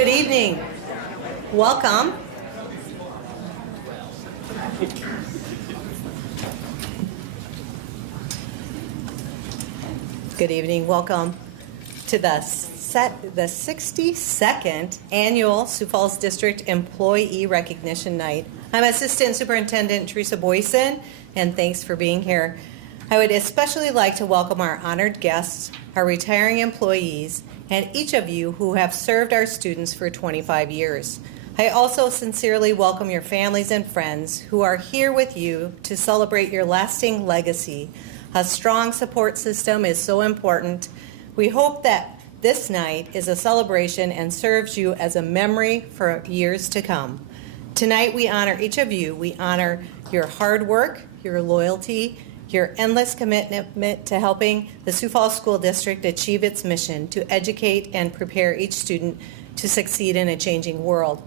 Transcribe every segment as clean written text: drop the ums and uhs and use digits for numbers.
Good evening. Welcome. Good evening. Welcome to the 62nd Annual Sioux Falls District Employee Recognition Night. I'm Assistant Superintendent Teresa Boyson, and thanks for being here. I would especially like to welcome our honored guests, our retiring employees, and each of you who have served our students for 25 years. I also sincerely welcome your families and friends who are here with you to celebrate your lasting legacy. A strong support system is so important. We hope that this night is a celebration and serves you as a memory for years to come. Tonight we honor each of you. We honor your hard work, your loyalty, your endless commitment to helping the Sioux Falls School District achieve its mission to educate and prepare each student to succeed in a changing world.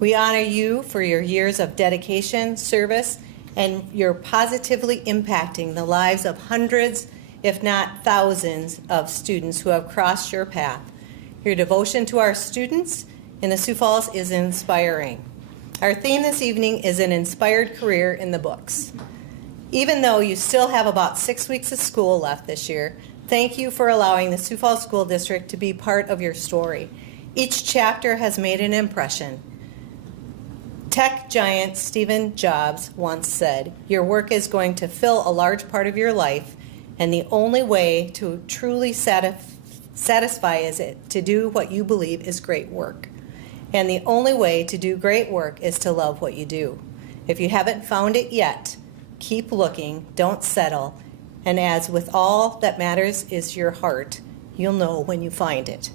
We honor you for your years of dedication, service, and you're positively impacting the lives of hundreds, if not thousands, of students who have crossed your path. Your devotion to our students in the Sioux Falls is inspiring. Our theme this evening is an inspired career in the books. Even though you still have about 6 weeks of school left this year, thank you for allowing the Sioux Falls School District to be part of your story. Each chapter has made an impression. Tech giant Steve Jobs once said, "Your work is going to fill a large part of your life, and the only way to truly satisfy is it to do what you believe is great work. And the only way to do great work is to love what you do. If you haven't found it yet, keep looking, don't settle, and as with all that matters is your heart, you'll know when you find it."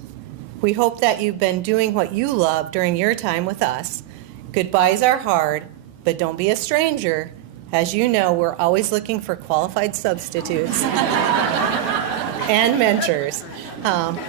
We hope that you've been doing what you love during your time with us. Goodbyes are hard, but don't be a stranger. As you know, we're always looking for qualified substitutes and mentors.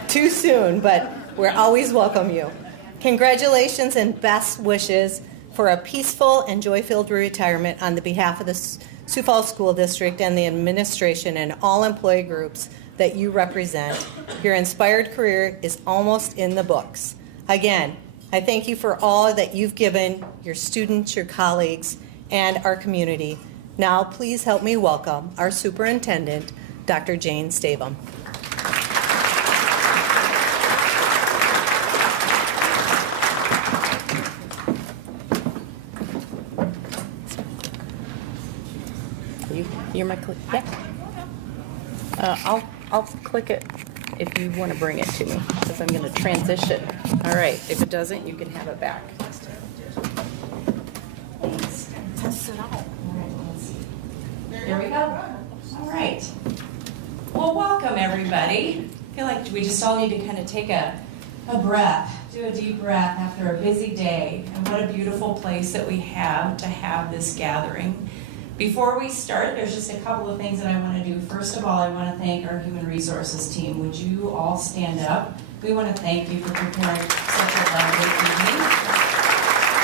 Too soon, but we're always welcome you. Congratulations and best wishes for a peaceful and joy-filled retirement on the behalf of the Sioux Falls School District and the administration and all employee groups that you represent. Your inspired career is almost in the books. Again, I thank you for all that you've given your students, your colleagues, and our community. Now, please help me welcome our superintendent, Dr. Jane Stavum. You're my click. Yeah. I'll click it if you want to bring it to me, because I'm going to transition. All right. If it doesn't, you can have it back. Thanks. Test it out. All right. Let's see. There we go. All right. Well, welcome everybody. I feel like we just all need to kind of take a breath, do a deep breath after a busy day, and what a beautiful place that we have to have this gathering. Before we start, there's just a couple of things that I want to do. First of all, I want to thank our Human Resources team. Would you all stand up? We want to thank you for preparing such a lovely evening.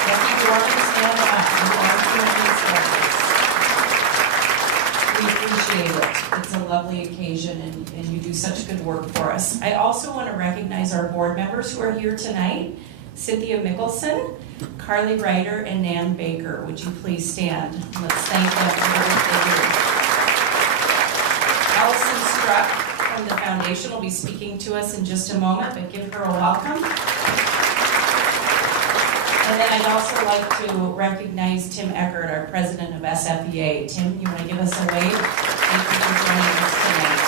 Becky Dorman, stand up. You are Human Resources. We appreciate it. It's a lovely occasion, and you do such good work for us. I also want to recognize our board members who are here tonight. Cynthia Mickelson, Carly Ryder, and Nan Baker. Would you please stand? Let's thank them for what they do. Allison Struck from the foundation will be speaking to us in just a moment, but give her a welcome. And then I'd also like to recognize Tim Eckert, our president of SFEA. Tim, you want to give us a wave? Thank you for joining us tonight.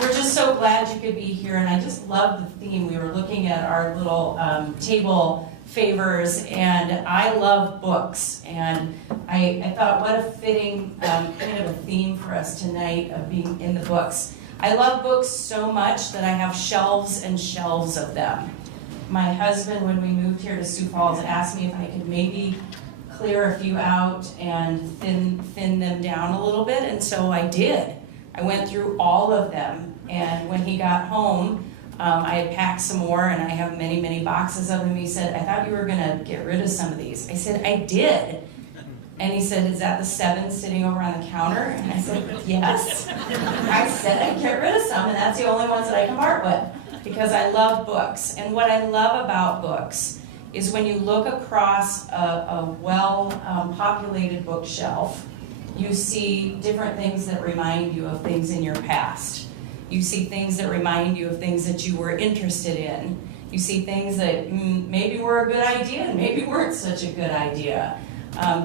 We're just so glad you could be here, and I just love the theme. We were looking at our little table favors, and I love books, and I thought what a fitting kind of a theme for us tonight of being in the books. I love books so much that I have shelves and shelves of them. My husband, when we moved here to Sioux Falls, asked me if I could maybe clear a few out and thin them down a little bit, and so I did. I went through all of them, and when he got home, I had packed some more, and I have many, many boxes of them. He said, "I thought you were going to get rid of some of these." I said, "I did." And he said, "Is that the 7 sitting over on the counter?" And I said, "Yes." I said, "I'd get rid of some, and that's the only ones that I can part with." because I love books. And what I love about books is when you look across a well-populated bookshelf, you see different things that remind you of things in your past. You see things that remind you of things that you were interested in. You see things that maybe were a good idea and maybe weren't such a good idea.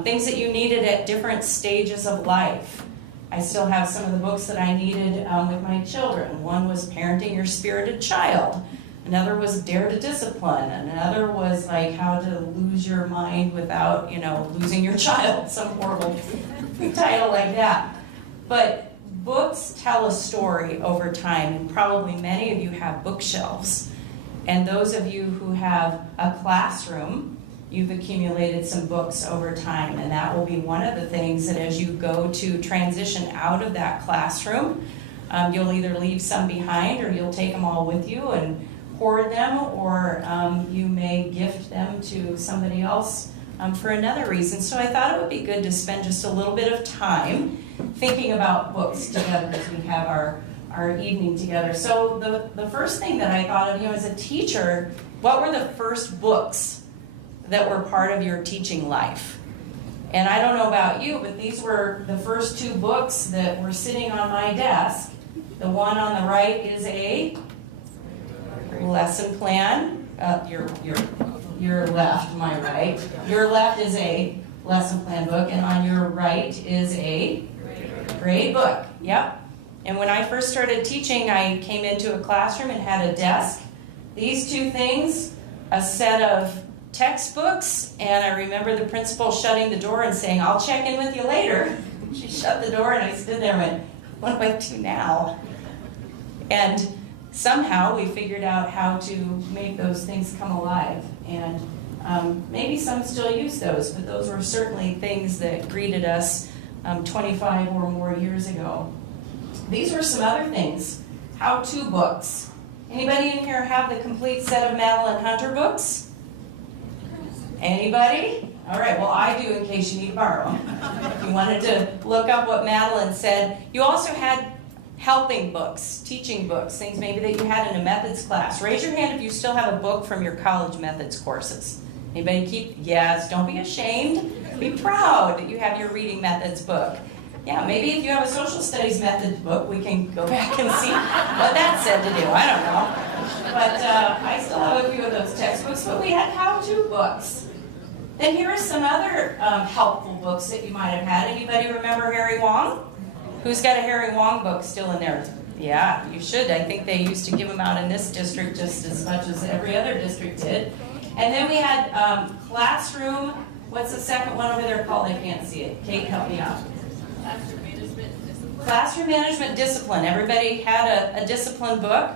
Things that you needed at different stages of life. I still have some of the books that I needed with my children. One was Parenting Your Spirited Child. Another was Dare to Discipline. Another was like How to Lose Your Mind Without, losing your child. Some horrible title like that. But books tell a story over time, and probably many of you have bookshelves. And those of you who have a classroom, you've accumulated some books over time, and that will be one of the things that as you go to transition out of that classroom, you'll either leave some behind or you'll take them all with you and hoard them, or you may gift them to somebody else for another reason. So I thought it would be good to spend just a little bit of time thinking about books together as we have our evening together. So the first thing that I thought of, as a teacher, what were the first books that were part of your teaching life? And I don't know about you, but these were the first two books that were sitting on my desk. The one on the right is a lesson plan. Your left, my right. Your left is a lesson plan book, and on your right is a grade book. Yep. And when I first started teaching, I came into a classroom and had a desk. These two things, a set of textbooks, and I remember the principal shutting the door and saying, "I'll check in with you later." She shut the door, and I stood there and went, "What do I do now?" And somehow we figured out how to make those things come alive. And maybe some still use those, but those were certainly things that greeted us 25 or more years ago. These were some other things. How-to books. Anybody in here have the complete set of Madeline Hunter books? Anybody? All right, well, I do in case you need to borrow them. If you wanted to look up what Madeline said. You also had helping books, teaching books, things maybe that you had in a methods class. Raise your hand if you still have a book from your college methods courses. Anybody keep? Yes, don't be ashamed. Be proud that you have your reading methods book. Yeah, maybe if you have a social studies methods book, we can go back and see what that said to do. I don't know. But I still have a few of those textbooks, but we had how-to books. Then here are some other helpful books that you might have had. Anybody remember Harry Wong? Who's got a Harry Wong book still in there? Yeah, you should. I think they used to give them out in this district just as much as every other district did. And then we had classroom. What's the second one over there called? I can't see it. Kate, help me out. Classroom Management Discipline. Classroom Management Discipline. Everybody had a discipline book.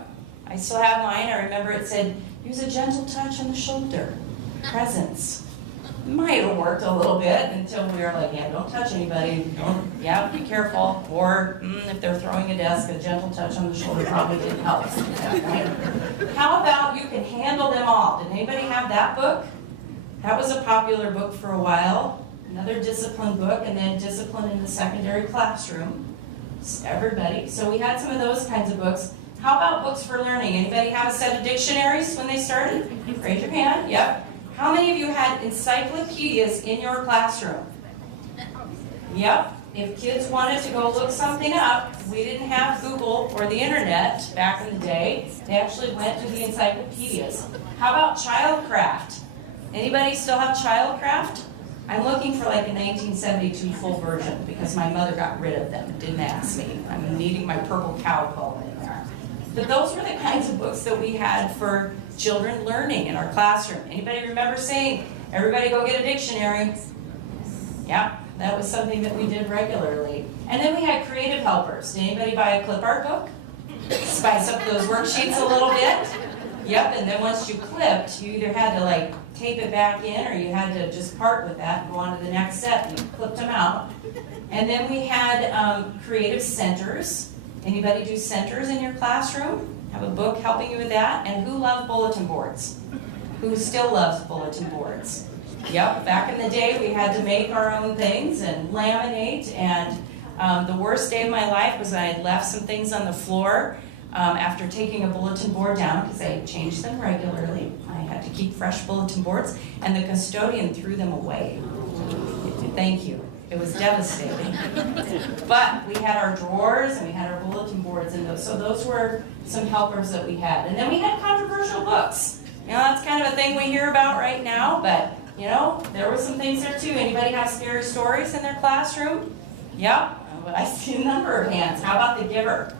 I still have mine. I remember it said, use a gentle touch on the shoulder. Presence. Might have worked a little bit until we were like, yeah, don't touch anybody. Yeah, be careful. Or if they're throwing a desk, a gentle touch on the shoulder probably didn't help us at that point. How about You Can Handle Them All? Did anybody have that book? That was a popular book for a while. Another discipline book, and then Discipline in the Secondary Classroom. Everybody. So we had some of those kinds of books. How about books for learning? Anybody have a set of dictionaries when they started? Raise your hand. Yep. How many of you had encyclopedias in your classroom? Yep. If kids wanted to go look something up, we didn't have Google or the internet back in the day. They actually went to the encyclopedias. How about Childcraft? Anybody still have Childcraft? I'm looking for like a 1972 full version because my mother got rid of them, didn't ask me. I'm needing my purple cow poem in there. But those were the kinds of books that we had for children learning in our classroom. Anybody remember saying, everybody go get a dictionary? Yeah, that was something that we did regularly. And then we had creative helpers. Did anybody buy a clip art book? Spice up those worksheets a little bit? Yep, and then once you clipped, you either had to like tape it back in or you had to just part with that and go on to the next step. You clipped them out. And then we had creative centers. Anybody do centers in your classroom? Have a book helping you with that? And who loved bulletin boards? Who still loves bulletin boards? Yep, back in the day we had to make our own things and laminate, and the worst day of my life was I had left some things on the floor after taking a bulletin board down, because I changed them regularly. I had to keep fresh bulletin boards, and the custodian threw them away. Thank you. It was devastating. But we had our drawers and we had our bulletin boards in those. So those were some helpers that we had. And then we had controversial books. You know, that's kind of a thing we hear about right now, but you know, there were some things there too. Anybody have scary stories in their classroom? Yep. I see a number of hands. How about The Giver?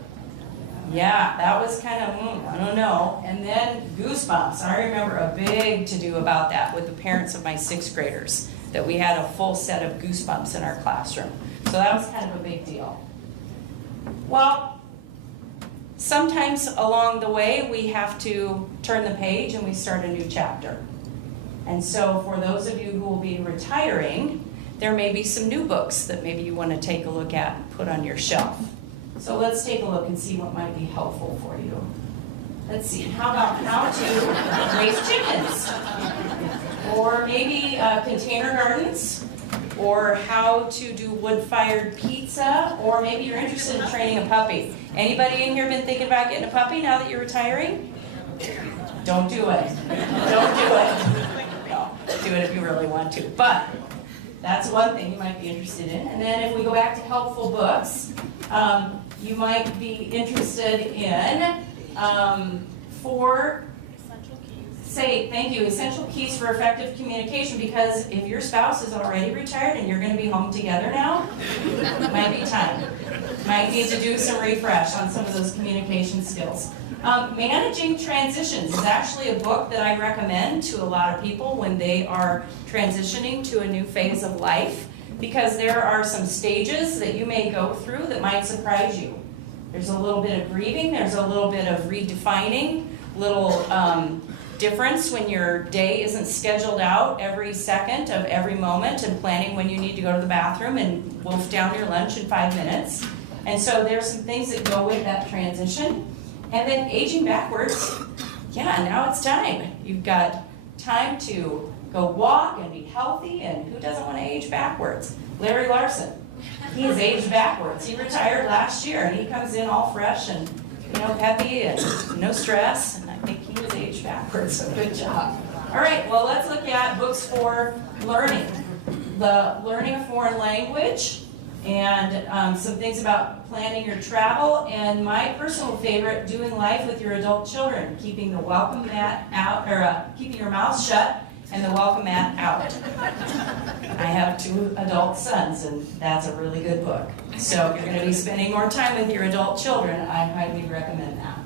Yeah, that was kind of, I don't know. And then Goosebumps. I remember a big to-do about that with the parents of my 6th graders, that we had a full set of Goosebumps in our classroom. So that was kind of a big deal. Well, sometimes along the way we have to turn the page and we start a new chapter. And so for those of you who will be retiring, there may be some new books that maybe you want to take a look at and put on your shelf. So let's take a look and see what might be helpful for you. Let's see, how about how to raise chickens? Or maybe container gardens, or how to do wood-fired pizza, or maybe you're interested in training a puppy. Anybody in here been thinking about getting a puppy now that you're retiring? Don't do it. Don't do it. No, do it if you really want to. But that's one thing you might be interested in. And then if we go back to helpful books, you might be interested in thank you, Essential Keys for Effective Communication, because if your spouse is already retired and you're going to be home together now, it might be time. Might need to do some refresh on some of those communication skills. Managing Transitions is actually a book that I recommend to a lot of people when they are transitioning to a new phase of life, because there are some stages that you may go through that might surprise you. There's a little bit of grieving, there's a little bit of redefining, little difference when your day isn't scheduled out every second of every moment, and planning when you need to go to the bathroom and wolf down your lunch in 5 minutes. And so there's some things that go with that transition. And then aging backwards, yeah, now it's time. You've got time to go walk and be healthy, and who doesn't want to age backwards? Larry Larson, he has aged backwards. He retired last year, and he comes in all fresh and, you know, peppy and no stress, and I think he was aged backwards, so good job. All right, well, let's look at books for learning. The learning a foreign language, and some things about planning your travel, and my personal favorite, doing life with your adult children, keeping the welcome mat out, or keeping your mouth shut and the welcome mat out. I have 2 adult sons, and that's a really good book. So if you're going to be spending more time with your adult children, I highly recommend that.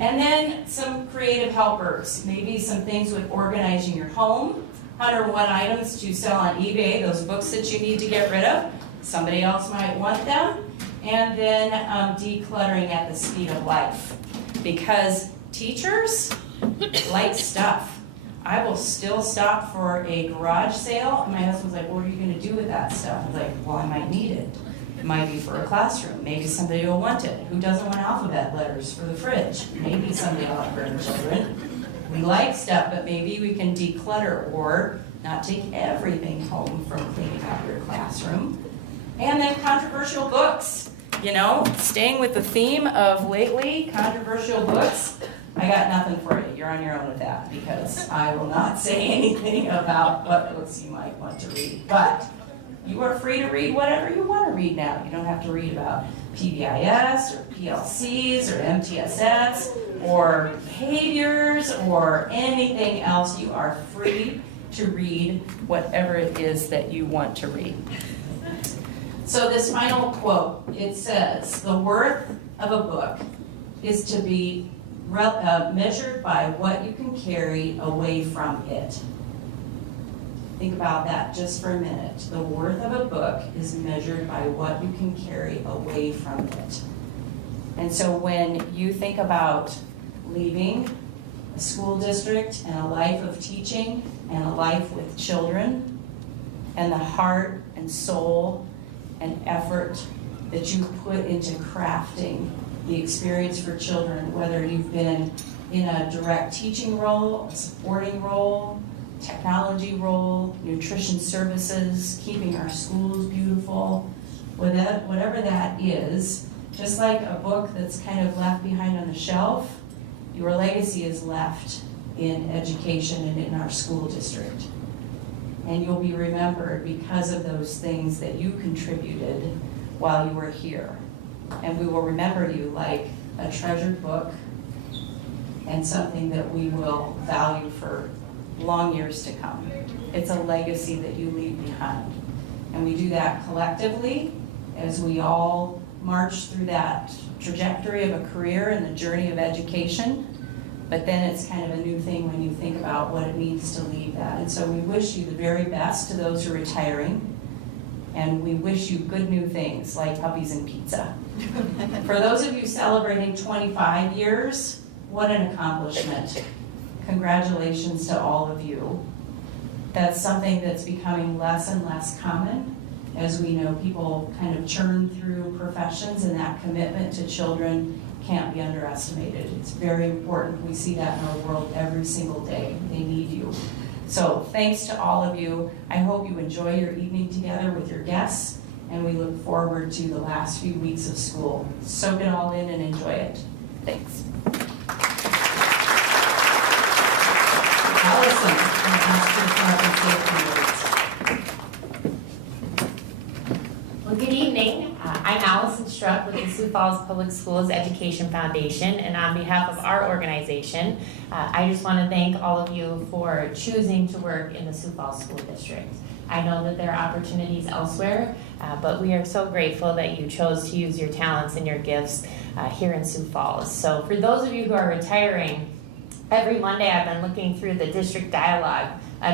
And then some creative helpers, maybe some things with organizing your home, 101 items to sell on eBay, those books that you need to get rid of. Somebody else might want them. And then decluttering at the speed of life. Because teachers like stuff. I will still stop for a garage sale. And my husband's like, what are you going to do with that stuff? I'm like, well, I might need it. It might be for a classroom. Maybe somebody will want it. Who doesn't want alphabet letters for the fridge? Maybe somebody will have grandchildren. We like stuff, but maybe we can declutter or not take everything home from cleaning out your classroom. And then controversial books. You know, staying with the theme of lately, controversial books. I got nothing for you. You're on your own with that, because I will not say anything about what books you might want to read. But you are free to read whatever you want to read now. You don't have to read about PBIS or PLCs or MTSS or behaviors or anything else. You are free to read whatever it is that you want to read. So this final quote, it says, the worth of a book is to be measured by what you can carry away from it. Think about that just for a minute. The worth of a book is measured by what you can carry away from it. And so when you think about leaving a school district and a life of teaching and a life with children, and the heart and soul and effort that you put into crafting the experience for children, whether you've been in a direct teaching role, a supporting role, technology role, nutrition services, keeping our schools beautiful, whatever that is, Just like a book that's kind of left behind on the shelf, your legacy is left in education and in our school district. And you'll be remembered because of those things that you contributed while you were here. And we will remember you like a treasured book and something that we will value for long years to come. It's a legacy that you leave behind. And we do that collectively as we all march through that trajectory of a career and the journey of education. But then it's kind of a new thing when you think about what it means to leave that. And so we wish you the very best to those who are retiring. And we wish you good new things like puppies and pizza. For those of you celebrating 25 years, what an accomplishment. Congratulations to all of you. That's something that's becoming less and less common as we know people kind of churn through professions, and that commitment to children can't be underestimated. It's very important. We see that in our world every single day. They need you. So thanks to all of you. I hope you enjoy your evening together with your guests, and we look forward to the last few weeks of school. Soak it all in and enjoy it. Thanks. Allison, I'm going to ask you to come up and say a few words. Well, good evening. I'm Allison Struck with the Sioux Falls Public Schools Education Foundation, and on behalf of our organization, I just want to thank all of you for choosing to work in the Sioux Falls School District. I know that there are opportunities elsewhere, but we are so grateful that you chose to use your talents and your gifts here in Sioux Falls. So for those of you who are retiring, every Monday I've been looking through the district dialogue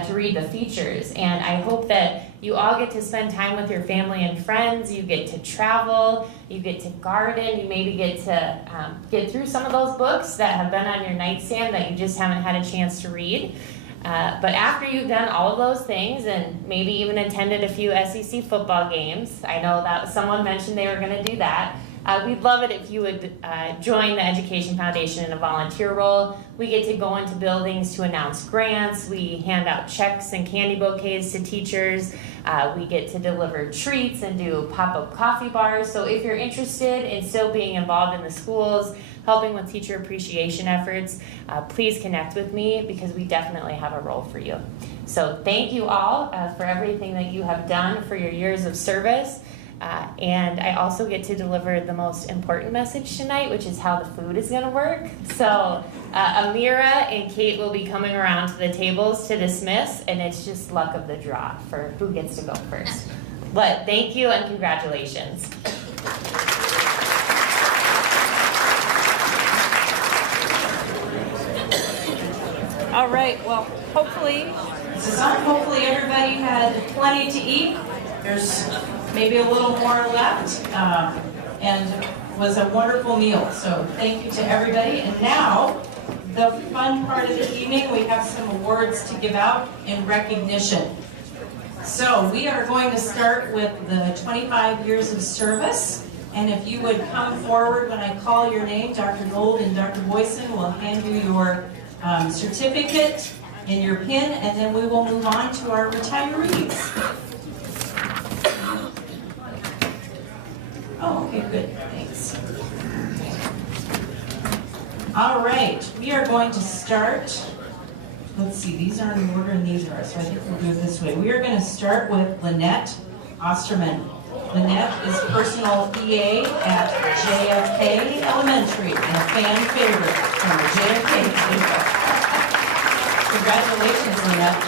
to read the features, and I hope that you all get to spend time with your family and friends. You get to travel, you get to garden, you maybe get to get through some of those books that have been on your nightstand that you just haven't had a chance to read. But after you've done all of those things and maybe even attended a few SEC football games, I know that someone mentioned they were going to do that, we'd love it if you would join the Education Foundation in a volunteer role. We get to go into buildings to announce grants. We hand out checks and candy bouquets to teachers. We get to deliver treats and do pop-up coffee bars. So if you're interested in still being involved in the schools, helping with teacher appreciation efforts, please connect with me because we definitely have a role for you. So thank you all for everything that you have done for your years of service. And I also get to deliver the most important message tonight, which is how the food is going to work. So Amira and Kate will be coming around to the tables to dismiss, and it's just luck of the draw for who gets to go first. But thank you and congratulations. All right, well, hopefully Everybody had plenty to eat. There's maybe a little more left, and was a wonderful meal. So thank you to everybody. And now, the fun part of the evening, we have some awards to give out in recognition. So we are going to start with the 25 years of service. And if you would come forward when I call your name, Dr. Gold and Dr. Boyson will hand you your certificate and your pin, and then we will move on to our retirees. Oh, okay, good, thanks. All right, we are going to start, let's see, these are in order and these are, so I think we'll do it this way. We are going to start with Lynette Osterman. Lynette is personal EA at JFK Elementary and a fan favorite from the JFK. Congratulations, Lynette.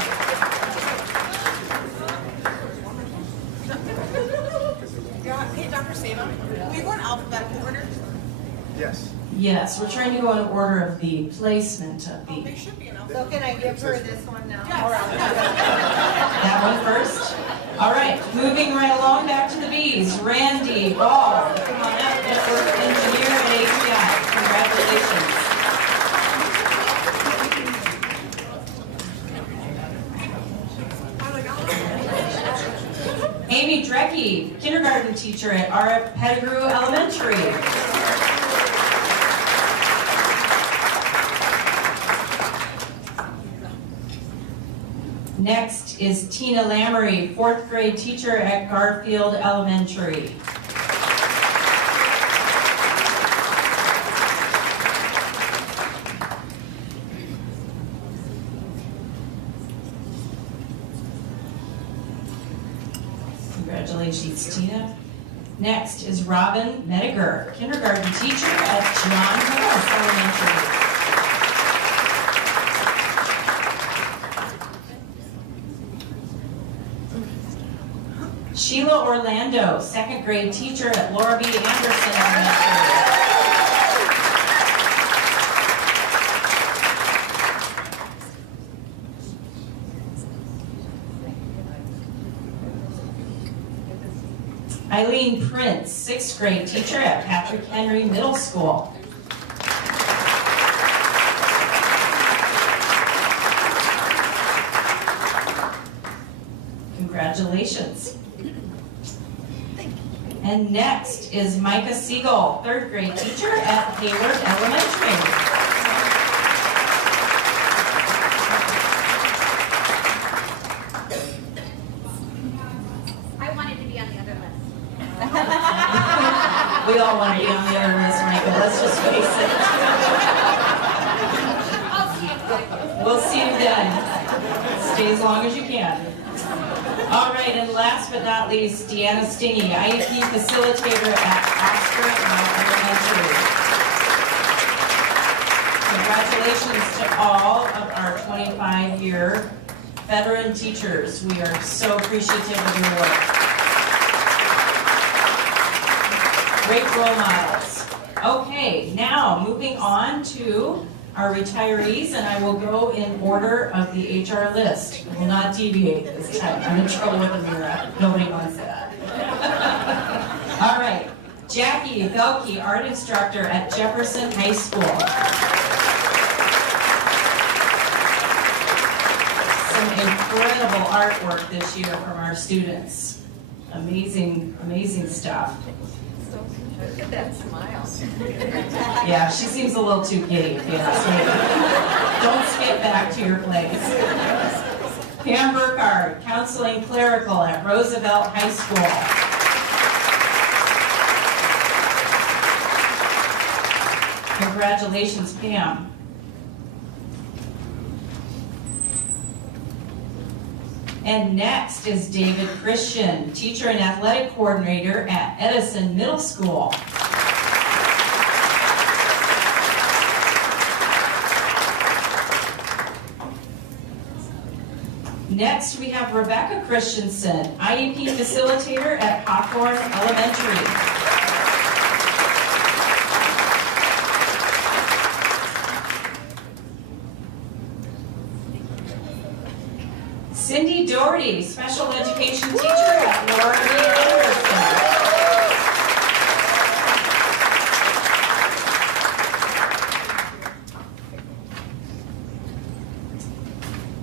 Hey, Dr. Saba, will you go in alphabetical order? Yes. Yes, we're trying to go in order of the placement of Oh, they the... should be in So alphabetical. can I give her this one now? Yes. That one first? All right, moving right along back to the B's. Randy Ball, come on up, network engineer at API. Congratulations. Amy Drecky, kindergarten teacher at RF Pettigrew Elementary. Next is Tina Lamery, 4th grade teacher at Garfield Elementary. play sheets, Tina. Next is Robin Mediger, kindergarten teacher at John Harris Elementary. Sheila Orlando, second grade teacher at Laura B. Anderson Elementary. Eileen Prince, sixth grade teacher at Patrick Henry Middle School. Congratulations. And next is Micah Siegel, third grade teacher at Hayward Elementary. I wanted to be on the other list. We all want to be on the other list, Micah, let's just face it. I'll see you later. We'll see you then. Stay as long as you can. All right, and last but not least, Deanna Stingy, IEP facilitator at Oscar Elementary. Congratulations to all of our 25-year veteran teachers. We are so appreciative of your work. Great role models. Okay, now moving on to our retirees, and I will go in order of the HR list. I will not deviate this time. I'm in trouble with the mirror. Nobody wants that. All right. Jackie Felke, art instructor at Jefferson High School. Some incredible artwork this year from our students. Amazing, amazing stuff. Look at that smile. Yeah, she seems a little too giddy, if you ask me. Don't skip back to your place. Pam Burkhardt, counseling clerical at Roosevelt High School. Congratulations, Pam. And next is David Christian, teacher and athletic coordinator at Edison Middle School. Next, we have Rebecca Christensen, IEP facilitator at Hawthorne Elementary. Cindy Doherty, special education teacher at Laura B. Anderson.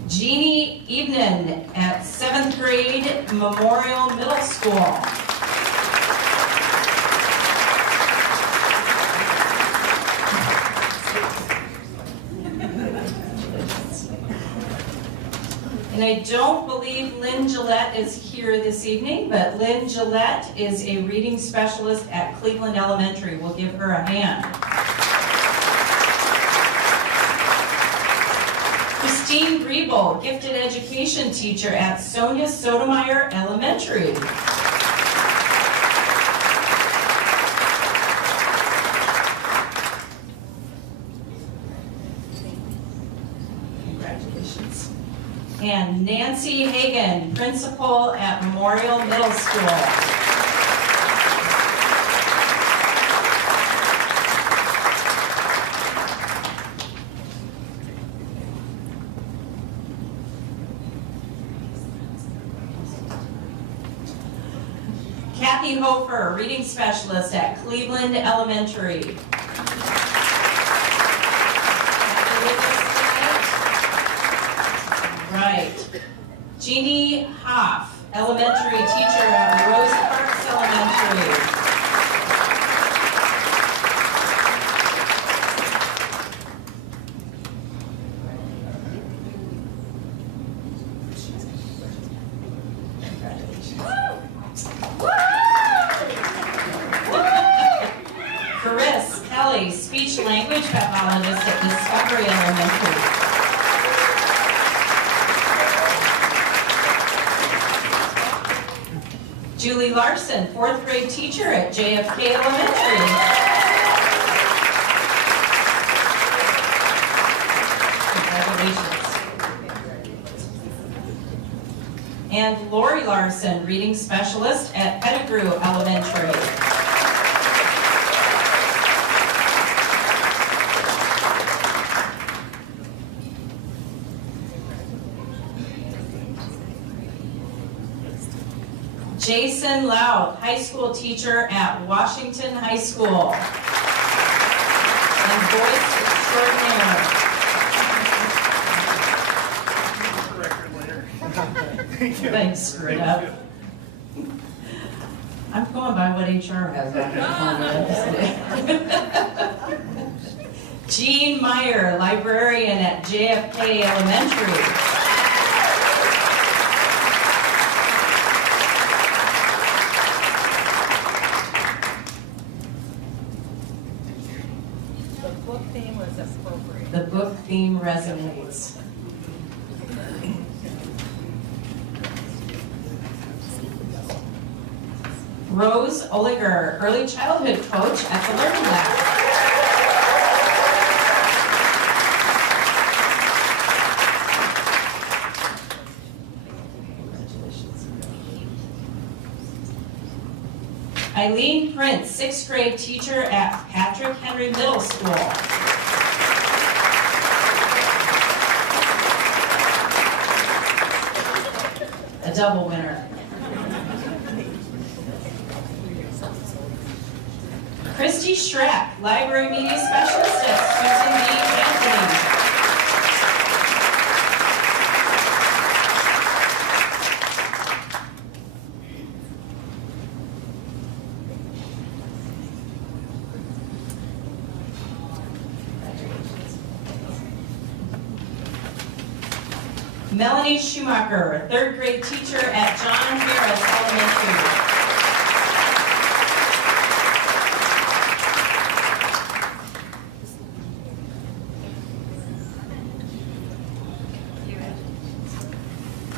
Jeannie Evenin at 7th grade Memorial Middle School. And I don't believe Lynn Gillette is here this evening, but Lynn Gillette is a reading specialist at Cleveland Elementary. We'll give her a hand. Christine Griebel, gifted education teacher at Sonia Sotomayor Elementary. Congratulations. And Nancy Hagan, principal at Memorial Middle School. Kathy Hofer, reading specialist at Cleveland Elementary. Right. Jeannie Hoff, elementary teacher at Rose Parks Elementary. Chris Kelly, speech language pathologist at Discovery Elementary. Julie Larson, 4th grade teacher at JFK Elementary. And Lori Larson, reading specialist at Pettigrew Elementary. Jason Loud, high school teacher at Washington High School. And voice extraordinaire. Thanks, screwed up. I'm going by what HR has on there. Jean Meyer, librarian at JFK Elementary. The book theme was appropriate. The book theme resonates. Rose Oliger, early childhood coach at the Learning Lab. Eileen Prince, 6th grade teacher at Patrick Henry Middle School. A double winner. Christy Schreck, library media specialist at Susan B. Anthony. Melanie Schumacher, 3rd grade teacher at John Harris Elementary.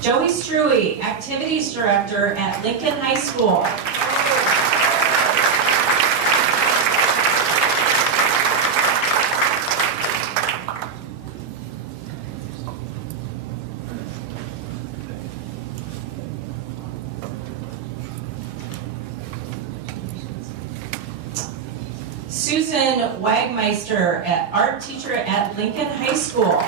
Joey Struey, activities director at Lincoln High School. Susan Wagmeister, art teacher at Lincoln High School.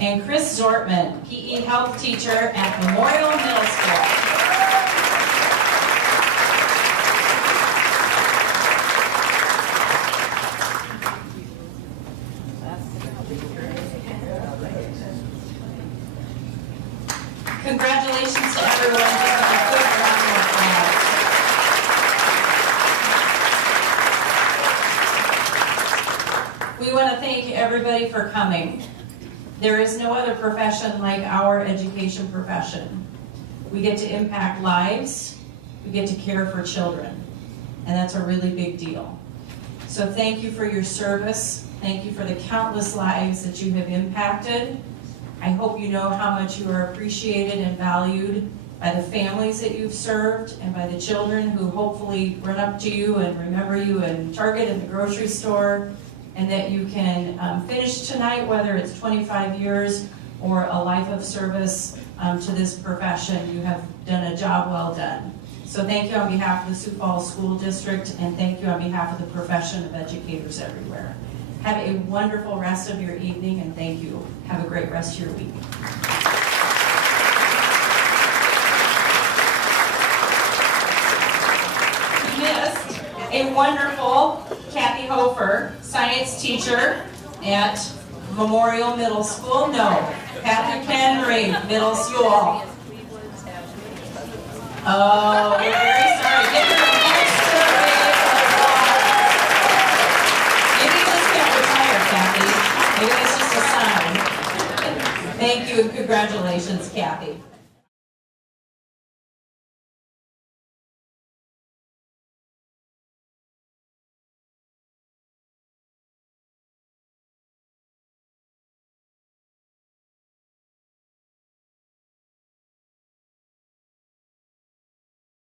And Chris Zortman, PE health teacher at Memorial Middle School. Congratulations to everyone. Give them a good round of applause. We want to thank everybody for coming. There is no other profession like our education profession. We get to impact lives, we get to care for children, and that's a really big deal. So thank you for your service. Thank you for the countless lives that you have impacted. I hope you know how much you are appreciated and valued by the families that you've served and by the children who hopefully run up to you and remember you in Target and the grocery store, and that you can finish tonight, whether it's 25 years or a life of service to this profession. You have done a job well done. So thank you on behalf of the Sioux Falls School District, and thank you on behalf of the profession of educators everywhere. Have a wonderful rest of your evening, and thank you. Have a great rest of your week. We missed a wonderful Kathy Hofer, science teacher at Memorial Middle School. No, Patrick Henry Middle School. Oh, we're very sorry. Give her an extra big applause. Maybe you just can't retire, Kathy. you, and congratulations, Kathy.